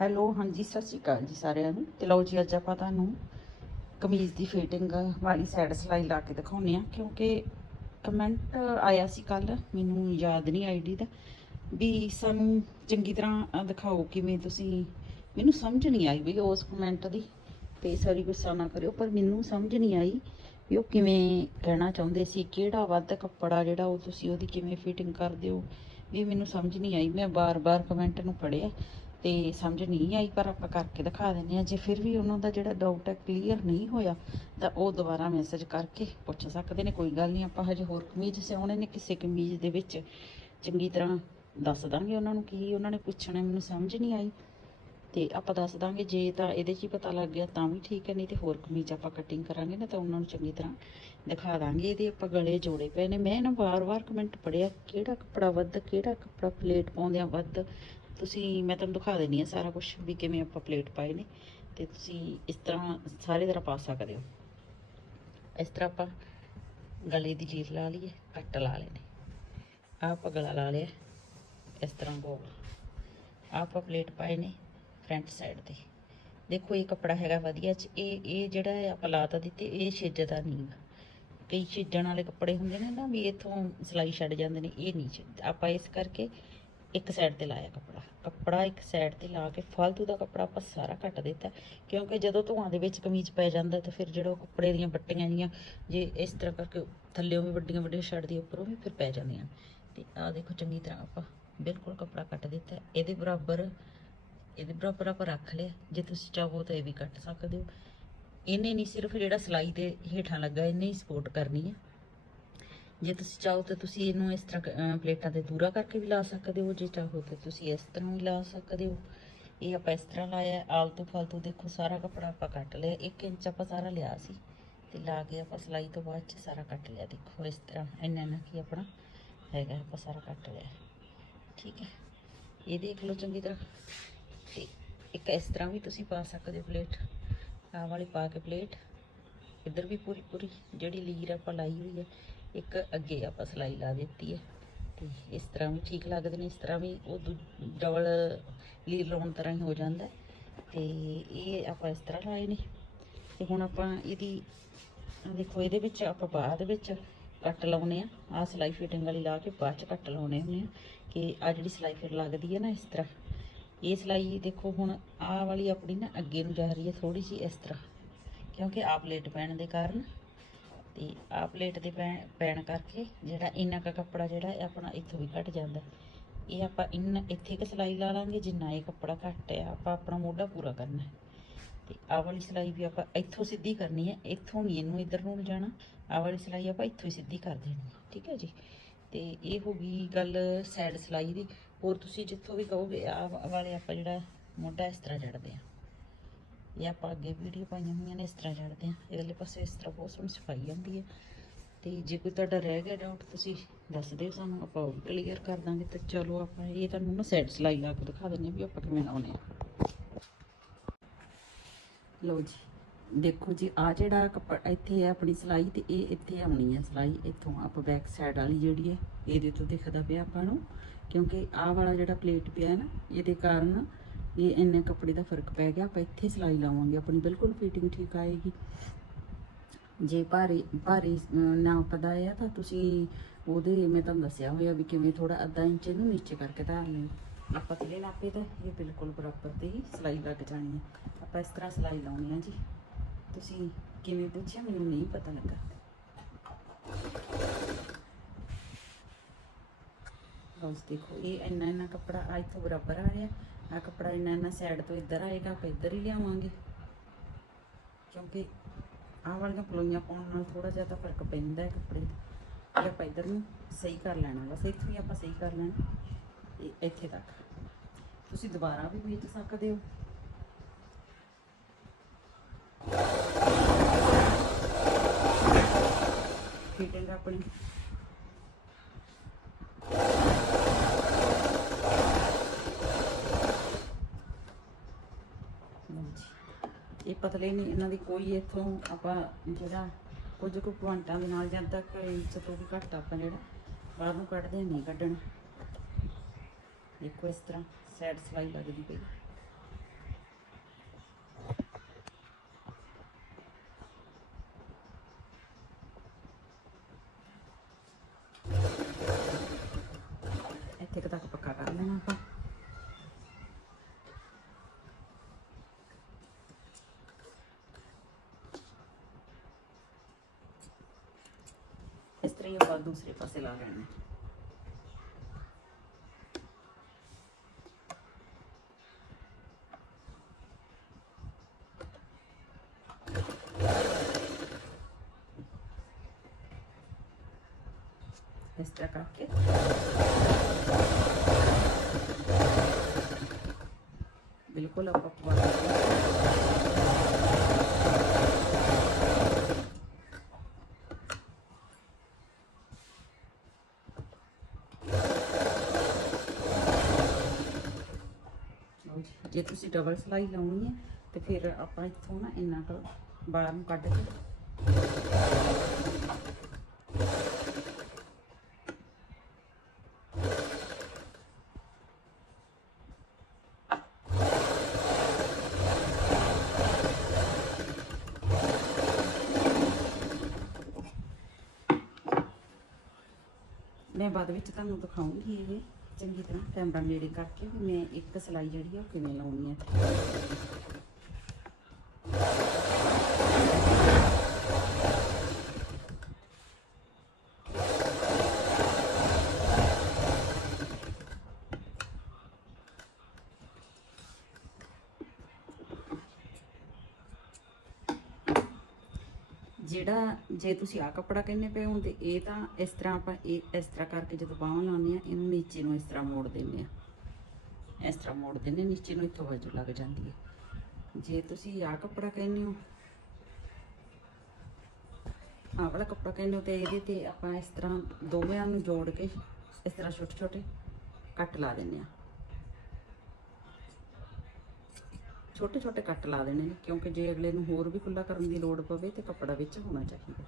Hello, ਹਾਂਜੀ, ਸਤਿ ਸ਼੍ਰੀ ਅਕਾਲ ਜੀ ਸਾਰਿਆਂ ਨੂੰ। ਤੇ ਲਓ ਜੀ, ਅੱਜ ਆਪਾਂ ਤੁਹਾਨੂੰ ਕਮੀਜ਼ ਦੀ ਫਿਟਿੰਗ ਵਾਲੀ ਸਾਈਡ ਸਲਾਈ ਲਾ ਕੇ ਦਿਖਾਉਨੇ ਆ ਕਿਉਂਕਿ ਕਮੈਂਟ ਆਇਆ ਸੀ ਕੱਲ ਮੈਨੂੰ ਯਾਦ ਨਹੀਂ ਆਈਡੀ ਦਾ, ਵੀ ਸਾਨੂੰ ਚੰਗੀ ਤਰ੍ਹਾਂ ਦਿਖਾਓ ਕਿਵੇਂ ਤੁਸੀਂ। ਮੈਨੂੰ ਸਮਝ ਨਹੀਂ ਆਈ ਵੀ ਉਸ ਕਮੈਂਟ ਦੀ। ਤੇ ਸੌਰੀ ਗੁੱਸਾ ਨਾ ਕਰਿਓ, ਪਰ ਮੈਨੂੰ ਸਮਝ ਨਹੀਂ ਆਈ ਵੀ ਉਹ ਕਿਵੇਂ ਕਹਿਣਾ ਚਾਹੁੰਦੇ ਸੀ, ਕਿਹੜਾ ਵੱਧ ਕੱਪੜਾ ਜਿਹੜਾ ਉਹ ਤੁਸੀਂ ਉਹਦੀ ਕਿਵੇਂ ਫਿਟਿੰਗ ਕਰਦੇ ਹੋ ਵੀ ਮੈਨੂੰ ਸਮਝ ਨਹੀਂ ਆਈ। ਮੈਂ ਬਾਰ-ਬਾਰ ਕਮੈਂਟ ਨੂੰ ਪੜਿਆ ਤੇ ਸਮਝ ਨਹੀਂ ਆਈ, ਪਰ ਆਪਾਂ ਕਰਕੇ ਦਿਖਾ ਦਿੰਦੇ ਆ ਜੇ ਫਿਰ ਵੀ ਉਹਨਾਂ ਦਾ ਜਿਹੜਾ ਡਾਊਟ ਹੈ ਕਲੀਅਰ ਨਹੀਂ ਹੋਇਆ, ਤਾਂ ਉਹ ਦੁਬਾਰਾ ਮੈਸੇਜ ਕਰਕੇ ਪੁੱਛ ਸਕਦੇ ਨੇ, ਕੋਈ ਗੱਲ ਨਹੀਂ, ਆਪਾਂ ਹਜੇ ਹੋਰ ਕਮੀਜ਼ ਸਿਉਣੇ ਨੇ, ਕਿਸੇ ਕਮੀਜ਼ ਦੇ ਵਿੱਚ ਚੰਗੀ ਤਰ੍ਹਾਂ ਦੱਸ ਦਾਂਗੇ ਉਹਨਾਂ ਨੂੰ ਕੀ ਉਹਨਾਂ ਨੇ ਪੁੱਛਣਾ ਮੈਨੂੰ ਸਮਝ ਨਹੀਂ ਆਈ। ਤੇ ਆਪਾਂ ਦੱਸ ਦਾਂਗੇ, ਜੇ ਤਾਂ ਇਹਦੇ 'ਚ ਹੀ ਪਤਾ ਲੱਗ ਗਿਆ, ਤਾਂ ਵੀ ਠੀਕ ਹੈ, ਨਹੀਂ ਤੇ ਹੋਰ ਕਮੀਜ਼ ਆਪਾਂ ਕਟਿੰਗ ਕਰਾਂਗੇ ਨਾ, ਤਾਂ ਉਹਨਾਂ ਨੂੰ ਚੰਗੀ ਤਰ੍ਹਾਂ ਦਿਖਾ ਦਾਂਗੇ। ਇਹਦੇ ਆਪਾਂ ਗਲੇ ਜੋੜੇ ਪਏ ਨੇ। ਮੈਂ ਨਾ ਵਾਰ-ਵਾਰ ਕਮੈਂਟ ਪੜਿਆ ਕਿਹੜਾ ਕੱਪੜਾ ਵੱਧ, ਕਿਹੜਾ ਕੱਪੜਾ ਪਲੇਟ ਪਾਉਂਦਿਆਂ ਵੱਧ ਤੁਸੀਂ, ਮੈਂ ਤੁਹਾਨੂੰ ਦਿਖਾ ਦੇਣੀ ਆ ਸਾਰਾ ਕੁਝ ਵੀ ਕਿਵੇਂ ਆਪਾਂ ਪਲੇਟ ਪਾਏ ਨੇ ਤੇ ਤੁਸੀਂ ਇਸ ਤਰ੍ਹਾਂ ਸਾਰੇ ਤਰ੍ਹਾਂ ਪਾ ਸਕਦੇ ਹੋ। ਇਸ ਤਰ੍ਹਾਂ ਆਪਾਂ ਗਲੇ ਦੀ ਲੀਰ ਲਾ ਲਈਏ ਕੱਟ ਲਾ ਲੈਣੇ ਆਹ ਆਪਾਂ ਗਲਾ ਲਾ ਲਿਆ, ਇਸ ਤਰ੍ਹਾਂ ਗੋਲ। ਆਪਾਂ ਪਲੇਟ ਪਾਏ ਨੇ ਫਰੰਟ ਸਾਈਡ ਤੇ। ਦੇਖੋ, ਇਹ ਕੱਪੜਾ ਹੈਗਾ ਵਧੀਆ ਚ, ਇਹ ਇਹ ਜਿਹੜਾ ਹੈ ਆਪਾਂ ਲਾਤਾ ਦਿੱਤੇ ਇਹ ਛਿੱਜਦਾ ਨਹੀਂ ਗਾ। ਕਈ ਛਿੱਜਣ ਵਾਲੇ ਕੱਪੜੇ ਹੁੰਦੇ ਨੇ ਨਾ ਵੀ ਇਥੋਂ ਸਿਲਾਈ ਛੱਡ ਜਾਂਦੇ ਨੇ, ਇਹ ਨਹੀਂ ਛਿੱਜਦਾ। ਆਪਾਂ ਇਸ ਕਰਕੇ ਇੱਕ ਸਾਈਡ ਤੇ ਲਾਇਆ ਕੱਪੜਾ। ਕੱਪੜਾ ਇੱਕ ਸਾਈਡ ਤੇ ਲਾ ਕੇ ਫालतू ਦਾ ਕੱਪੜਾ ਆਪਾਂ ਸਾਰਾ ਕੱਟ ਦਿੱਤਾ ਕਿਉਂਕਿ ਜਦੋਂ ਧੂਆਂ ਦੇ ਵਿੱਚ ਕਮੀਜ਼ ਪੈ ਜਾਂਦਾ ਤਾਂ ਫਿਰ ਜਿਹੜਾ ਉਹ ਕੱਪੜੇ ਦੀਆਂ ਬੱਟੀਆਂ ਜੀਆਂ, ਜੇ ਇਸ ਤਰ੍ਹਾਂ ਕਰਕੇ ਥੱਲੇੋਂ ਵੀ ਵੱਡੀਆਂ ਵੱਡੀਆਂ ਛੱਡਦੀ ਉੱਪਰੋਂ ਵੀ ਫਿਰ ਪੈ ਜਾਂਦੀਆਂ ਤੇ ਆਹ ਦੇਖੋ ਚੰਗੀ ਤਰ੍ਹਾਂ ਆਪਾਂ ਬਿਲਕੁਲ ਕੱਪੜਾ ਕੱਟ ਦਿੱਤਾ ਇਹਦੇ ਬਰਾਬਰ ਇਹਦੇ ਬਰਾਬਰ ਆਪਾਂ ਰੱਖ ਲਿਆ। ਜੇ ਤੁਸੀਂ ਚਾਹੋ ਤਾਂ ਇਹ ਵੀ ਕੱਟ ਸਕਦੇ ਹੋ। ਇਹਨੇ ਨਹੀਂ ਸਿਰਫ ਜਿਹੜਾ ਸਲਾਈ ਦੇ ਹੇਠਾਂ ਲੱਗਾ, ਇਹਨੇ ਹੀ ਸਪੋਰਟ ਕਰਨੀ ਹੈ। ਜੇ ਤੁਸੀਂ ਚਾਹੋ ਤਾਂ ਤੁਸੀਂ ਇਹਨੂੰ ਇਸ ਤਰ੍ਹਾਂ ਪਲੇਟਾਂ ਤੇ ਦੂਰਾ ਕਰਕੇ ਵੀ ਲਾ ਸਕਦੇ ਹੋ, ਜੇ ਚਾਹੋ ਤਾਂ ਤੁਸੀਂ ਇਸ ਤਰ੍ਹਾਂ ਵੀ ਲਾ ਸਕਦੇ ਹੋ। ਇਹ ਆਪਾਂ ਇਸ ਤਰ੍ਹਾਂ ਲਾਇਆ, ਆਲਤੂ ਫਾਲਤੂ ਦੇਖੋ ਸਾਰਾ ਕੱਪੜਾ ਆਪਾਂ ਕੱਟ ਲਿਆ 1 ਇੰਚ ਆਪਾਂ ਸਾਰਾ ਲਿਆ ਸੀ। ਤੇ ਲਾ ਕੇ ਆਪਾਂ ਸਲਾਈ ਤੋਂ ਬਾਅਦ ਚ ਸਾਰਾ ਕੱਟ ਲਿਆ, ਦੇਖੋ ਇਸ ਤਰ੍ਹਾਂ ਇੰਨਾ ਇੰਨਾ ਕੀ ਆਪਣਾ ਹੈਗਾ, ਆਪਾਂ ਸਾਰਾ ਕੱਟ ਲਿਆ। ਠੀਕ ਹੈ। ਇਹ ਦੇਖ ਲਓ ਚੰਗੀ ਤਰ੍ਹਾਂ। ਤੇ ਇੱਕ ਇਸ ਤਰ੍ਹਾਂ ਵੀ ਤੁਸੀਂ ਪਾ ਸਕਦੇ ਹੋ ਪਲੇਟ। ਆਹ ਵਾਲੀ ਪਾ ਕੇ ਪਲੇਟ। ਇੱਧਰ ਵੀ ਪੂਰੀ ਪੂਰੀ ਜਿਹੜੀ ਲੀਰ ਆਪਾਂ ਲਾਈ ਹੋਈ ਹੈ ਇੱਕ ਅੱਗੇ ਆਪਾਂ ਸਲਾਈ ਲਾ ਦਿੱਤੀ ਹੈ। ਤੇ ਇਸ ਤਰ੍ਹਾਂ ਵੀ ਠੀਕ ਲੱਗਦੇ ਨੇ, ਇਸ ਤਰ੍ਹਾਂ ਵੀ ਉਹ ਡਬਲ ਲੀਰ ਲਾਉਣ ਤਰ੍ਹਾਂ ਹੀ ਹੋ ਜਾਂਦਾ ਹੈ। ਤੇ ਇਹ ਆਪਾਂ ਇਸ ਤਰ੍ਹਾਂ ਲਾਏ ਨੇ। ਤੇ ਹੁਣ ਆਪਾਂ ਇਹਦੀ, ਦੇਖੋ ਇਹਦੇ ਵਿੱਚ ਆਪਾਂ ਬਾਅਦ ਵਿੱਚ ਕੱਟ ਲਾਉਨੇ ਆ। ਆ ਸਲਾਈ ਫਿਟਿੰਗ ਵਾਲੀ ਲਾ ਕੇ ਬਾਅਦ ਚ ਕੱਟ ਲਾਉਨੇ ਹੁੰਦੇ ਆ ਕਿ ਆ ਜਿਹੜੀ ਸਲਾਈ ਫਿਰ ਲੱਗਦੀ ਹੈ ਨਾ ਇਸ ਤਰ੍ਹਾਂ। ਇਹ ਸਲਾਈ ਦੇਖੋ ਹੁਣ ਆਹ ਵਾਲੀ ਆਪਣੀ ਨਾ ਅੱਗੇ ਨੂੰ ਜਾ ਰਹੀ ਹੈ ਥੋੜੀ ਜਿਹੀ ਇਸ ਤਰ੍ਹਾਂ। ਕਿਉਂਕਿ ਆਪ ਲੇਟ ਪੈਣ ਦੇ ਕਾਰਨ ਤੇ ਆ ਪਲੇਟ ਦੇ ਪੈਣ ਪੈਣ ਕਰਕੇ ਜਿਹੜਾ ਇੰਨਾ ਕੁ ਕੱਪੜਾ ਜਿਹੜਾ ਆਪਣਾ ਇੱਥੋਂ ਵੀ ਘਟ ਜਾਂਦਾ। ਇਹ ਆਪਾਂ ਇੰਨਾ, ਇੱਥੇ ਕਿ ਸਲਾਈ ਲਾ ਲਾਂਗੇ ਜਿੰਨਾ ਇਹ ਕੱਪੜਾ ਘੱਟ ਹੈ, ਆਪਾਂ ਆਪਣਾ ਮੋਢਾ ਪੂਰਾ ਕਰਨਾ ਹੈ। ਤੇ ਆਹ ਵਾਲੀ ਸਲਾਈ ਵੀ ਆਪਾਂ ਇੱਥੋਂ ਸਿੱਧੀ ਕਰਨੀ ਹੈ, ਇੱਥੋਂ ਨਹੀਂ, ਇਹਨੂੰ ਇੱਧਰ ਨੂੰ ਜਾਣਾ ਆਹ ਵਾਲੀ ਸਲਾਈ ਆਪਾਂ ਇੱਥੋਂ ਹੀ ਸਿੱਧੀ ਕਰ ਦੇਣੀ ਹੈ, ਠੀਕ ਹੈ ਜੀ। ਤੇ ਇਹ ਹੋ ਗਈ ਗੱਲ ਸਾਈਡ ਸਲਾਈ ਦੀ। ਹੋਰ ਤੁਸੀਂ ਜਿੱਥੋਂ ਵੀ ਕਹੋਗੇ, ਆਹ ਵਾਲੇ ਆਪਾਂ ਜਿਹੜਾ ਮੋਢਾ ਇਸ ਤਰ੍ਹਾਂ ਜੜਦੇ ਆ ਇਹ ਆਪਾਂ ਅੱਗੇ ਵੀਡੀਓ ਪਾਈਆਂ ਹੋਈਆਂ ਨੇ, ਇਸ ਤਰ੍ਹਾਂ ਜੜਦੇ ਆ ਇਹਦੇ ਪਾਸੇ ਇਸ ਤਰ੍ਹਾਂ ਬਹੁਤ ਸੋਹਣੀ ਸਫ਼ਾਈ ਆਉਂਦੀ ਹੈ। ਤੇ ਜੇ ਕੋਈ ਤੁਹਾਡਾ ਰਹਿ ਗਿਆ ਡਾਊਟ ਤੁਸੀਂ ਦੱਸ ਦਿਓ ਸਾਨੂੰ, ਆਪਾਂ ਉਹ ਕਲੀਅਰ ਕਰ ਦਾਂਗੇ। ਤੇ ਚਲੋ ਆਪਾਂ ਇਹ ਤੁਹਾਨੂੰ ਨਾ ਸਾਈਡ ਸਲਾਈ ਲਾ ਕੇ ਦਿਖਾ ਦਿੰਦੇ ਹਾਂ ਵੀ ਆਪਾਂ ਕਿਵੇਂ ਲਾਉਣੇ ਆ। ਲਓ ਜੀ, ਦੇਖੋ ਜੀ ਆ ਜਿਹੜਾ ਕੱਪੜਾ ਇੱਥੇ ਹੈ ਆਪਣੀ ਸਲਾਈ ਤੇ ਇਹ ਇੱਥੇ ਆਉਣੀ ਹੈ ਸਲਾਈ। ਇੱਥੋਂ ਆਪਾਂ ਬੈਕ ਸਾਈਡ ਵਾਲੀ ਜਿਹੜੀ ਹੈ, ਇਹਦੇ ਤੋਂ ਦਿਖਦਾ ਪਿਆ ਆਪਾਂ ਨੂੰ। ਕਿਉਂਕਿ ਆਹ ਵਾਲਾ ਜਿਹੜਾ ਪਲੇਟ ਪਿਆ ਹੈ ਨਾ, ਇਹਦੇ ਕਾਰਨ ਇਹ ਇੰਨੇ ਕੱਪੜੇ ਦਾ ਫ਼ਰਕ ਪੈ ਗਿਆ, ਆਪਾਂ ਇੱਥੇ ਸਿਲਾਈ ਲਾਵਾਂਗੇ, ਆਪਣੀ ਬਿਲਕੁਲ ਫਿਟਿੰਗ ਠੀਕ ਆਏਗੀ। ਜੇ ਭਾਰੀ ਭਾਰੀ ਨਾ ਪਤਾ ਆ ਤਾਂ ਤੁਸੀਂ ਉਹਦੇ, ਮੈਂ ਤੁਹਾਨੂੰ ਦੱਸਿਆ ਹੋਇਆ ਵੀ ਕਿਵੇਂ ਥੋੜਾ ਅੱਧਾ ਇੰਚ ਨੂੰ ਨੀਚੇ ਕਰਕੇ ਧਾਰ ਲਿਓ। ਆਪਾਂ ਪਤਲੇ ਨਾਪੇ ਤਾਂ ਇਹ ਬਿਲਕੁਲ ਬਰਾਬਰ ਤੇ ਹੀ ਸਿਲਾਈ ਲੱਗ ਜਾਣੀ ਹੈ ਆਪਾਂ ਇਸ ਤਰ੍ਹਾਂ ਸਿਲਾਈ ਲਾਉਣੀ ਹੈ ਜੀ। ਤੁਸੀਂ ਕਿਵੇਂ ਪੁੱਛਿਆ, ਮੈਨੂੰ ਨਹੀਂ ਪਤਾ ਲੱਗਾ। ਬਸ ਦੇਖੋ, ਇਹ ਇੰਨਾ ਇੰਨਾ ਕੱਪੜਾ ਆ ਇੱਥੋਂ ਬਰਾਬਰ ਆ ਰਿਹਾ। ਆ ਕੱਪੜਾ ਇੰਨਾ ਇੰਨਾ ਸਾਈਡ ਤੋਂ ਇੱਧਰ ਆਏਗਾ, ਆਪਾਂ ਇੱਧਰ ਹੀ ਲਿਆਵਾਂਗੇ। ਕਿਉਂਕਿ ਆਹ ਵਾਲੀਆਂ ਪਲੋਈਆਂ ਪਾਉਣ ਨਾਲ ਥੋੜਾ ਜਿਹਾ ਤਾਂ ਫ਼ਰਕ ਪੈਂਦਾ ਹੈ ਕੱਪੜੇ ਦਾ। ਇਹ ਆਪਾਂ ਇੱਧਰ ਨੂੰ ਸਹੀ ਕਰ ਲੈਣਾ ਬਸ ਇੱਥੋਂ ਵੀ ਆਪਾਂ ਸਹੀ ਕਰ ਲੈਣਾ। ਤੇ ਇੱਥੇ ਤੱਕ। ਤੁਸੀਂ ਦੁਬਾਰਾ ਵੀ ਵੇਚ ਸਕਦੇ ਹੋ। ਫਿਟਿੰਗ ਆਪਣੀ ਇਹ ਪਤਲੇ ਨਹੀਂ, ਇਹਨਾਂ ਦੀ ਕੋਈ ਇੱਥੋਂ ਆਪਾਂ ਜਿਹੜਾ ਕੁਝ ਕੁ ਪੁਆਇੰਟਾਂ ਦੇ ਨਾਲ ਜਦ ਤੱਕ ਇੰਚ ਤੋਂ ਵੀ ਘੱਟ ਆਪਾਂ ਜਿਹੜਾ ਬਾਹਰ ਨੂੰ ਕੱਢਦੇ ਨਹੀਂ ਕੱਢਣਾ। ਦੇਖੋ ਇਸ ਤਰ੍ਹਾਂ ਸਾਈਡ ਸਲਾਈ ਲੱਗਦੀ ਪਈ। ਹੀ ਆਪਾਂ ਦੂਸਰੇ ਪਾਸੇ ਲਾ ਲੈਣਾ ਇਸ ਤਰ੍ਹਾਂ ਕਰਕੇ। ਬਿਲਕੁਲ ਆਪਾਂ ਪਵਾ ਲਾਂਗੇ ਲਓ ਜੇ ਤੁਸੀਂ ਡਬਲ ਸਲਾਈ ਲਾਉਣੀ ਹੈ, ਤੇ ਫਿਰ ਆਪਾਂ ਇੱਥੋਂ ਨਾ ਇੰਨਾ ਕੁ ਬਾਹਰ ਨੂੰ ਕੱਢ ਕੇ ਮੈਂ ਬਾਅਦ ਵਿੱਚ ਤੁਹਾਨੂੰ ਦਿਖਾਉਂਗੀ ਇਹ। ਚੰਗੀ ਤਰ੍ਹਾਂ ਕੈਮਰਾ ਨੇੜੇ ਕਰਕੇ ਵੀ ਮੈਂ ਇੱਕ ਸਲਾਈ ਜਿਹੜੀ ਆ ਉਹ ਕਿਵੇਂ ਲਾਉਣੀ ਹੈ ਜਿਹੜਾ ਜੇ ਤੁਸੀਂ ਆ ਕੱਪੜਾ ਕਹਿੰਦੇ ਪਏ ਹੋ ਤੇ ਇਹ ਤਾਂ ਇਸ ਤਰ੍ਹਾਂ ਆਪਾਂ ਇਹ ਇਸ ਤਰ੍ਹਾਂ ਕਰਕੇ ਜਦੋਂ ਬਾਹਾਂ ਲਾਉਂਦੇ ਆ ਇਹਨੂੰ ਨੀਚੇ ਨੂੰ ਇਸ ਤਰ੍ਹਾਂ ਮੋੜ ਦਿੰਦੇ ਆ ਇਸ ਤਰ੍ਹਾਂ ਮੋੜ ਦਿੰਦੇ ਨੀਚੇ ਨੂੰ ਇੱਥੋਂ ਵਜੂ ਲੱਗ ਜਾਂਦੀ ਹੈ। ਜੇ ਤੁਸੀਂ ਆ ਕੱਪੜਾ ਕਹਿੰਦੇ ਹੋ, ਆਹ ਵਾਲਾ ਕੱਪੜਾ ਕਹਿੰਦੇ ਹੋ ਤੇ ਇਹਦੇ ਤੇ ਆਪਾਂ ਇਸ ਤਰ੍ਹਾਂ ਦੋਵੇਂ ਨੂੰ ਜੋੜ ਕੇ ਇਸ ਤਰ੍ਹਾਂ ਛੋਟੇ ਛੋਟੇ ਕੱਟ ਲਾ ਦਿੰਦੇ ਆ ਛੋਟੇ ਛੋਟੇ ਕੱਟ ਲਾ ਦੇਣੇ ਨੇ, ਕਿਉਂਕਿ ਜੇ ਅਗਲੇ ਨੂੰ ਹੋਰ ਵੀ ਖੁੱਲਾ ਕਰਨ ਦੀ ਲੋੜ ਪਵੇ ਤੇ ਕੱਪੜਾ ਵਿੱਚ ਹੋਣਾ ਚਾਹੀਦਾ।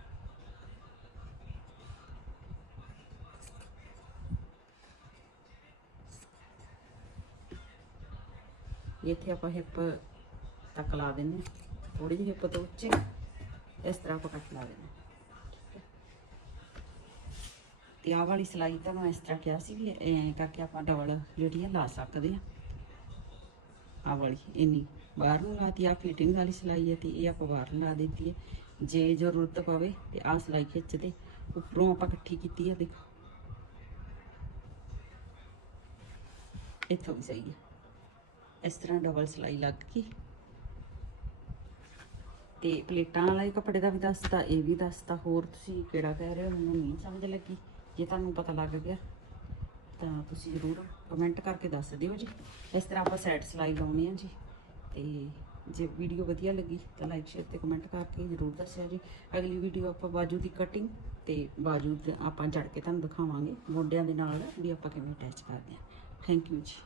ਇੱਥੇ ਆਪਾਂ ਹਿੱਪ ਤੱਕ ਲਾ ਦਿੰਨੇ ਥੋੜੀ ਜਿਹੀ ਹਿੱਪ ਤੋਂ ਉੱਚੇ ਇਸ ਤਰ੍ਹਾਂ ਆਪਾਂ ਕੱਟ ਲਾ ਦਿੰਦੇ ਠੀਕ ਤੇ ਆਹ ਵਾਲੀ ਸਲਾਈ ਤਾਂ ਮੈਂ ਇਸ ਤਰ੍ਹਾਂ ਕਿਹਾ ਸੀ ਵੀ ਐਂ ਕਰਕੇ ਆਪਾਂ ਡਬਲ ਜਿਹੜੀ ਆ ਲਾ ਸਕਦੇ ਆ ਆਹ ਵਾਲੀ, ਇੰਨੀ। ਬਾਹਰ ਨੂੰ ਲਾਤੀ ਆ ਫਿਟਿੰਗ ਵਾਲੀ ਸਿਲਾਈ ਹੈ ਤੇ ਇਹ ਆਪਾਂ ਬਾਹਰ ਨੂੰ ਲਾ ਦਿੱਤੀ ਹੈ। ਜੇ ਜ਼ਰੂਰਤ ਪਵੇ ਤੇ ਆਹ ਸਿਲਾਈ ਖਿੱਚ ਦੇ। ਉੱਪਰੋਂ ਆਪਾਂ ਇਕੱਠੀ ਕੀਤੀ ਆ, ਦੇਖੋ। ਇੱਥੋਂ ਵੀ ਸਹੀ ਹੈ। ਇਸ ਤਰ੍ਹਾਂ ਡਬਲ ਸਿਲਾਈ ਲੱਗ ਗਈ। ਤੇ ਪਲੇਟਾਂ ਵਾਲੇ ਕੱਪੜੇ ਦਾ ਵੀ ਦੱਸਤਾ, ਇਹ ਵੀ ਦੱਸਤਾ। ਹੋਰ ਤੁਸੀਂ ਕਿਹੜਾ ਕਹਿ ਰਹੇ ਹੋ? ਮੈਨੂੰ ਨਹੀਂ ਸਮਝ ਲੱਗੀ। ਜੇ ਤੁਹਾਨੂੰ ਪਤਾ ਲੱਗ ਗਿਆ, ਤਾਂ ਤੁਸੀਂ ਜ਼ਰੂਰ ਕਮੈਂਟ ਕਰਕੇ ਦੱਸ ਦਿਓ ਜੀ। ਇਸ ਤਰ੍ਹਾਂ ਆਪਾਂ ਸੈਟ ਸਲਾਈ ਲਾਉਣੀ ਆ ਜੀ। ਤੇ ਜੇ ਵੀਡੀਓ ਵਧੀਆ ਲੱਗੀ ਤਾਂ ਲਾਈਕ ਸ਼ੇਅਰ ਤੇ ਕਮੈਂਟ ਕਰਕੇ ਜ਼ਰੂਰ ਦੱਸਿਆ ਜੀ। ਅਗਲੀ ਵੀਡੀਓ ਆਪਾਂ ਬਾਜੂ ਦੀ ਕਟਿੰਗ ਤੇ ਬਾਜੂ ਆਪਾਂ ਜੜ ਕੇ ਤੁਹਾਨੂੰ ਦਿਖਾਵਾਂਗੇ। ਗੋਡਿਆਂ ਦੇ ਨਾਲ ਵੀ ਆਪਾਂ ਕਿਵੇਂ ਅਟੈਚ ਕਰਦੇ ਹਾਂ ਥੈਂਕ ਯੂ ਜੀ।